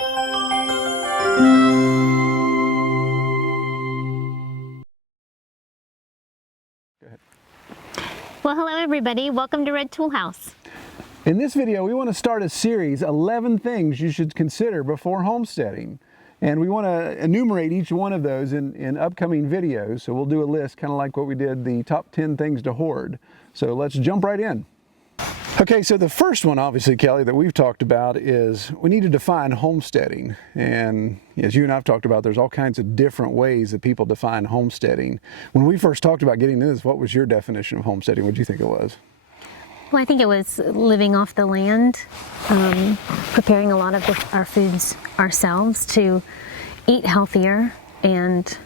Well, hello everybody. Welcome to Red Tool House. In this video, we want to start a series, 11 things you should consider before homesteading. And we want to enumerate each one of those in upcoming videos. So we'll do a list, kind of like what we did, the top 10 things to hoard. So let's jump right in. Okay, so the first one, obviously, Kelly, that we've talked about is we need to define homesteading. And as you and I've talked about, there's all kinds of different ways that people define homesteading. When we first talked about getting into this, what was your definition of homesteading? What did you think it was? Well, I think it was living off the land, preparing a lot of our foods ourselves to eat healthier and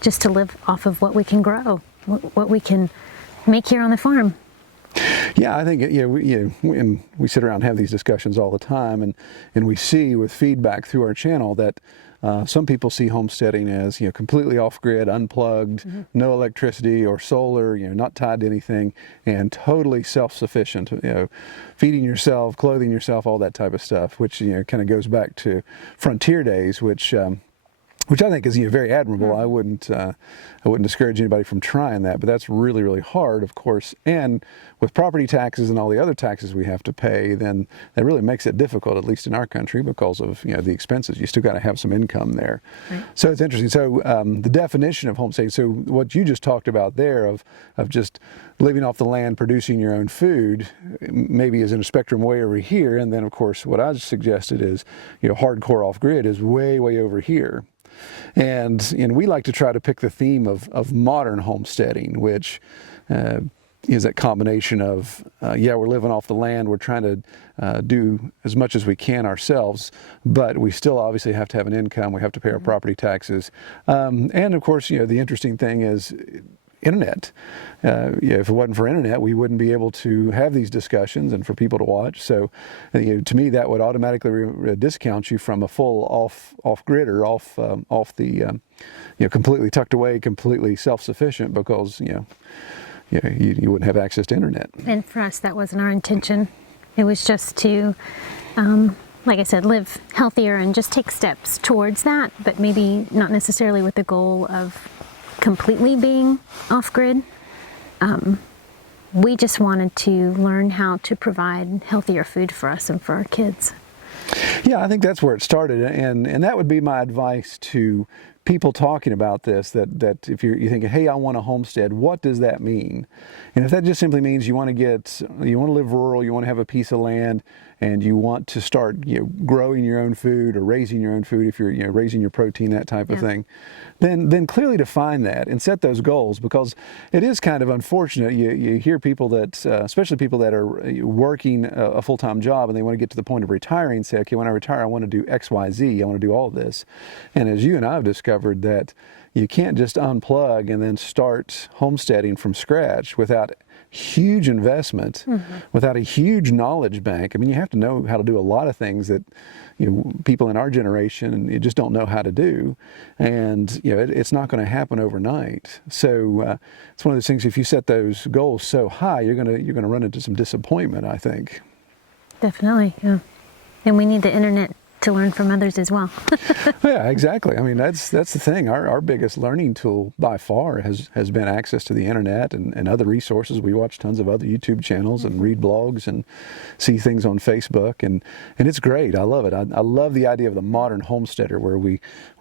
just to live off of what we can grow, what we can make here on the farm. Yeah, I think we sit around and have these discussions all the time, and we see with feedback through our channel that some people see homesteading as completely off-grid, unplugged, no electricity or solar, not tied to anything, and totally self-sufficient. Feeding yourself, clothing yourself, all that type of stuff, which kind of goes back to frontier days, which I think is very admirable. I wouldn't discourage anybody from trying that, but that's really, really hard, of course. And with property taxes and all the other taxes we have to pay, then that really makes it difficult, at least in our country, because of the expenses. You still got to have some income there. Right. So it's interesting. So the definition of homesteading. So what you just talked about there of just living off the land, producing your own food, maybe is in a spectrum way over here. And then, of course, what I suggested is hardcore off-grid is way, way over here. And we like to try to pick the theme of modern homesteading, which is that combination of, we're living off the land, we're trying to do as much as we can ourselves, but we still obviously have to have an income, we have to pay our property taxes. And of course, the interesting thing is internet. If it wasn't for internet, we wouldn't be able to have these discussions and for people to watch. So, to me, that would automatically discount you from a full off grid or off the completely tucked away, completely self-sufficient, because you wouldn't have access to internet. And for us, that wasn't our intention. It was just to, like I said, live healthier and just take steps towards that, but maybe not necessarily with the goal of completely being off-grid. We just wanted to learn how to provide healthier food for us and for our kids. Yeah, I think that's where it started, and that would be my advice to people talking about this, that if you're thinking, hey, I want a homestead, what does that mean? And if that just simply means you want to live rural, you want to have a piece of land, and you want to start growing your own food or raising your own food, if you're raising your protein, that type of thing, then clearly define that and set those goals, because it is kind of unfortunate. You hear people that, especially people that are working a full-time job and they want to get to the point of retiring, say, okay, when I retire, I want to do X, Y, Z, I want to do all of this. And as you and I have discovered, that you can't just unplug and then start homesteading from scratch without huge investment, without a huge knowledge bank. I mean, you have to know how to do a lot of things that people in our generation just don't know how to do, and it's not going to happen overnight. So it's one of those things. If you set those goals so high, you're gonna run into some disappointment, I think. Definitely, yeah. And we need the internet to learn from others as well. Yeah, exactly. I mean, that's the thing. Our biggest learning tool by far has been access to the internet and other resources. We watch tons of other YouTube channels and read blogs and see things on Facebook, and it's great. I love it. I love the idea of the modern homesteader, where we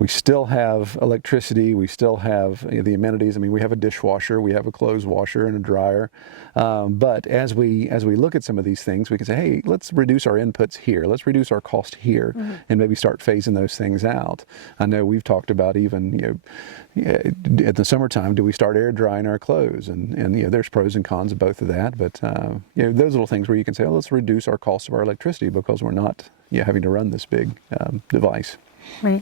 still have electricity, we still have the amenities. I mean, we have a dishwasher, we have a clothes washer and a dryer, but as we look at some of these things, we can say, hey, let's reduce our inputs here, let's reduce our cost here, and maybe start phasing those things out. I know we've talked about even, at the summertime, do we start air drying our clothes? And there's pros and cons of both of that, but those little things where you can say, oh, let's reduce our cost of our electricity because we're not having to run this big device. Right.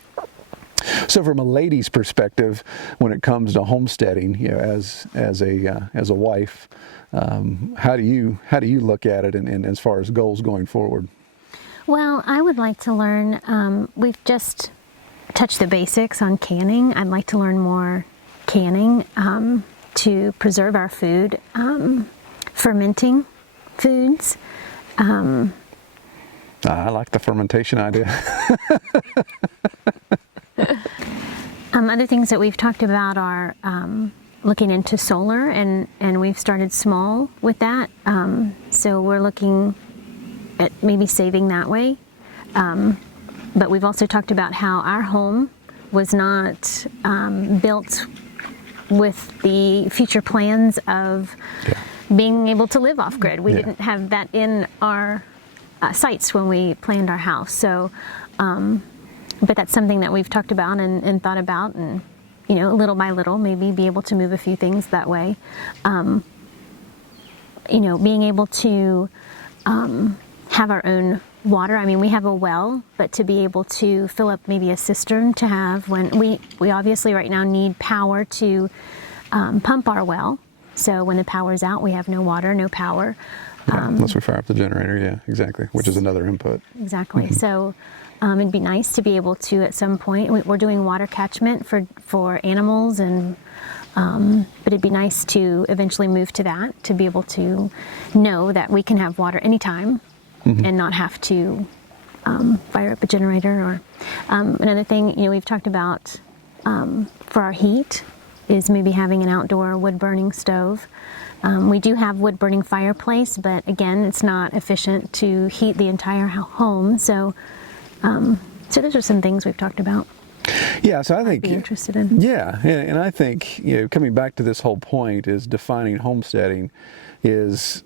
So from a lady's perspective, when it comes to homesteading, as a wife, how do you look at it, and as far as goals going forward? Well, I would like to learn, we've just touched the basics on canning. I'd like to learn more canning to preserve our food, fermenting foods. I like the fermentation idea. Other things that we've talked about are looking into solar, and we've started small with that. So we're looking at maybe saving that way. But we've also talked about how our home was not built with the future plans of being able to live off grid. We didn't have that in our sights when we planned our house. So, but that's something that we've talked about and thought about, and little by little, maybe be able to move a few things that way. Being able to have our own water. I mean, we have a well, but to be able to fill up maybe a cistern to have when we obviously right now need power to pump our well. So when the power's out, we have no water, no power. Unless we fire up the generator, yeah, exactly, which is another input. Exactly. Mm-hmm. So it'd be nice to be able to, at some point, we're doing water catchment for animals, and but it'd be nice to eventually move to that, to be able to know that we can have water anytime. Mm-hmm. And not have to fire up a generator. Or another thing, we've talked about for our heat is maybe having an outdoor wood burning stove. We do have wood burning fireplace, but again, it's not efficient to heat the entire home. So those are some things we've talked about. Yeah, so I think be interested in. Yeah, and I think coming back to this whole point is defining homesteading is.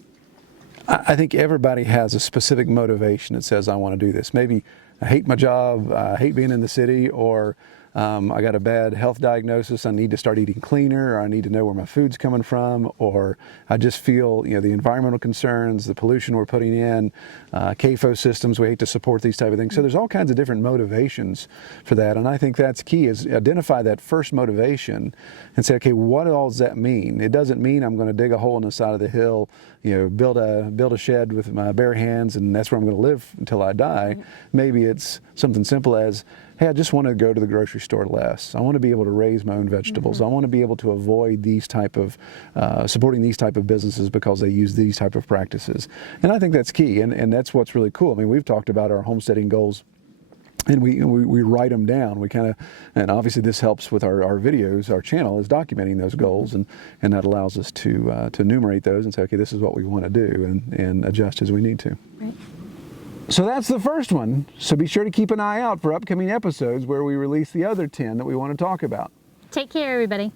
I think everybody has a specific motivation that says, I want to do this. Maybe I hate my job, I hate being in the city, or I got a bad health diagnosis, I need to start eating cleaner, or I need to know where my food's coming from, or I just feel the environmental concerns, the pollution we're putting in, CAFO systems, we hate to support these type of things. So there's all kinds of different motivations for that, and I think that's key, is identify that first motivation and say, okay, what all does that mean? It doesn't mean I'm going to dig a hole in the side of the hill, build a shed with my bare hands, and that's where I'm going to live until I die. Mm-hmm. Maybe it's something simple as, hey, I just want to go to the grocery store less. I want to be able to raise my own vegetables. Mm-hmm. I want to be able to avoid these type of, supporting these type of businesses because they use these type of practices. And I think that's key, and that's what's really cool. I mean, we've talked about our homesteading goals, and we write them down. We kind of, and obviously this helps with our videos. Our channel is documenting those goals, and that allows us to enumerate those and say, okay, this is what we want to do, and adjust as we need to. Right. So that's the first one. So be sure to keep an eye out for upcoming episodes where we release the other 10 that we want to talk about. Take care, everybody.